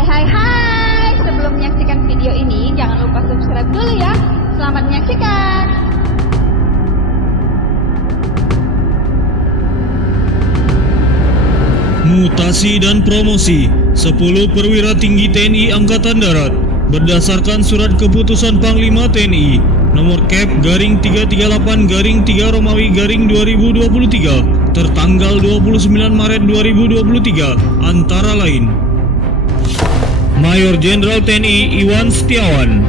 Hai, sebelum menyaksikan video ini jangan lupa subscribe dulu ya. Selamat menyaksikan. Mutasi dan promosi 10 perwira tinggi TNI Angkatan Darat berdasarkan surat keputusan Panglima TNI nomor Kep/338-3 tertanggal 29 Maret 2023 antara lain Mayor Jenderal TNI Iwan Setiawan.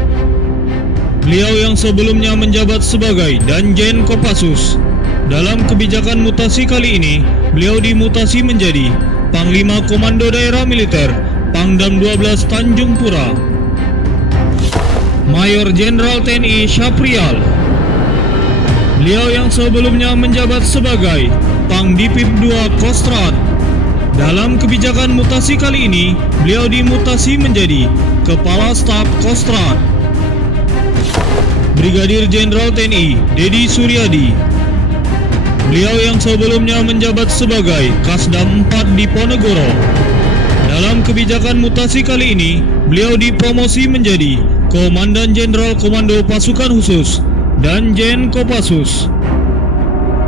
Beliau yang sebelumnya menjabat sebagai Danjen Kopassus. Dalam kebijakan mutasi kali ini, beliau dimutasi menjadi Panglima Komando Daerah Militer Pangdam 12 Tanjung Pura. Mayor Jenderal TNI Syafrial. Beliau yang sebelumnya menjabat sebagai Pangdipip 2 Kostrad. Dalam kebijakan mutasi kali ini, beliau dimutasi menjadi Kepala Staf Kostrad. Brigadir Jenderal TNI Dedi Suryadi. Beliau yang sebelumnya menjabat sebagai Kasdam 4 di Ponegoro. Dalam kebijakan mutasi kali ini, beliau dipromosi menjadi Komandan Jenderal Komando Pasukan Khusus Danjen Kopassus.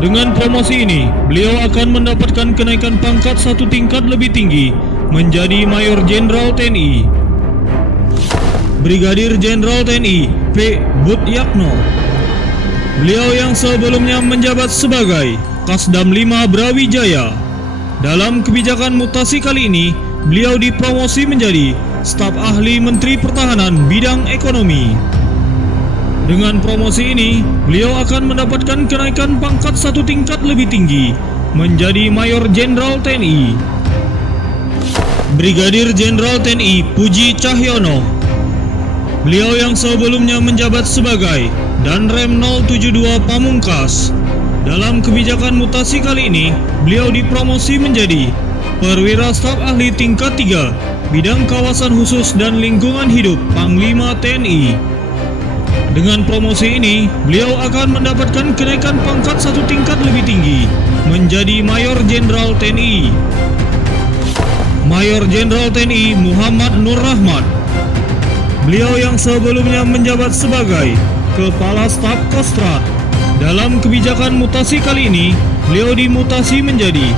Dengan promosi ini, beliau akan mendapatkan kenaikan pangkat satu tingkat lebih tinggi menjadi Mayor Jenderal TNI. Brigadir Jenderal TNI P. Butyakno. Beliau yang sebelumnya menjabat sebagai Kasdam 5 Brawijaya. Dalam kebijakan mutasi kali ini, beliau dipromosi menjadi Staf Ahli Menteri Pertahanan Bidang Ekonomi. Dengan promosi ini, beliau akan mendapatkan kenaikan pangkat satu tingkat lebih tinggi menjadi Mayor Jenderal TNI. Brigadir Jenderal TNI Puji Cahyono. Beliau yang sebelumnya menjabat sebagai Danrem 072 Pamungkas. Dalam kebijakan mutasi kali ini, beliau dipromosi menjadi Perwira Staf Ahli Tingkat 3 Bidang Kawasan Khusus dan Lingkungan Hidup Panglima TNI. Dengan promosi ini, beliau akan mendapatkan kenaikan pangkat satu tingkat lebih tinggi menjadi Mayor Jenderal TNI. Mayor Jenderal TNI Muhammad Nur Rahmat. Beliau yang sebelumnya menjabat sebagai Kepala Staf Kostrad. Dalam kebijakan mutasi kali ini, beliau dimutasi menjadi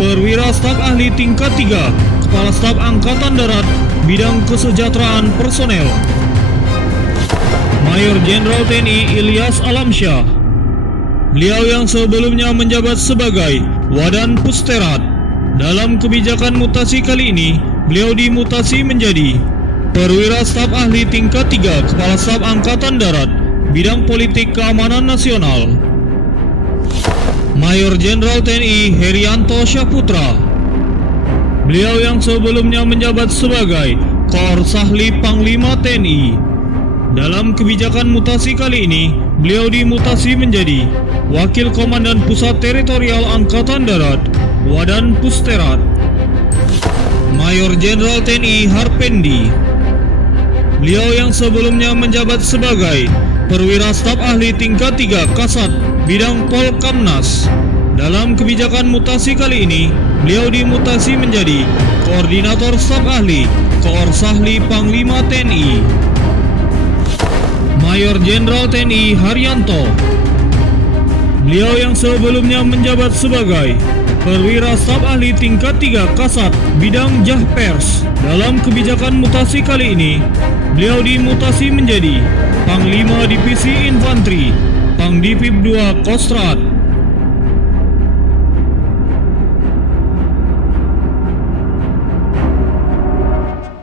Perwira Staf Ahli Tingkat 3 Kepala Staf Angkatan Darat Bidang Kesejahteraan Personel. Mayor Jenderal TNI Ilyas Alamsyah. Beliau yang sebelumnya menjabat sebagai Wadan Pusterat. Dalam kebijakan mutasi kali ini, beliau dimutasi menjadi Perwira Staf Ahli Tingkat 3 Kepala Staf Angkatan Darat Bidang Politik Keamanan Nasional. Mayor Jenderal TNI Herianto Syaputra. Beliau yang sebelumnya menjabat sebagai Korsahli Panglima TNI. Dalam kebijakan mutasi kali ini, beliau dimutasi menjadi Wakil Komandan Pusat Teritorial Angkatan Darat Wadan Pusterat. Mayor Jenderal TNI Harpendi. Beliau yang sebelumnya menjabat sebagai Perwira Staf Ahli Tingkat 3 Kasat Bidang Polkamnas. Dalam kebijakan mutasi kali ini, beliau dimutasi menjadi Koordinator Staf Ahli Korsahli Panglima TNI. Mayor Jenderal TNI Haryanto. Beliau yang sebelumnya menjabat sebagai Perwira Staf Ahli Tingkat 3 Kasat Bidang Jahpers. Dalam kebijakan mutasi kali ini, beliau dimutasi menjadi Panglima Divisi Infanteri Pangdipip 2 Kostrad.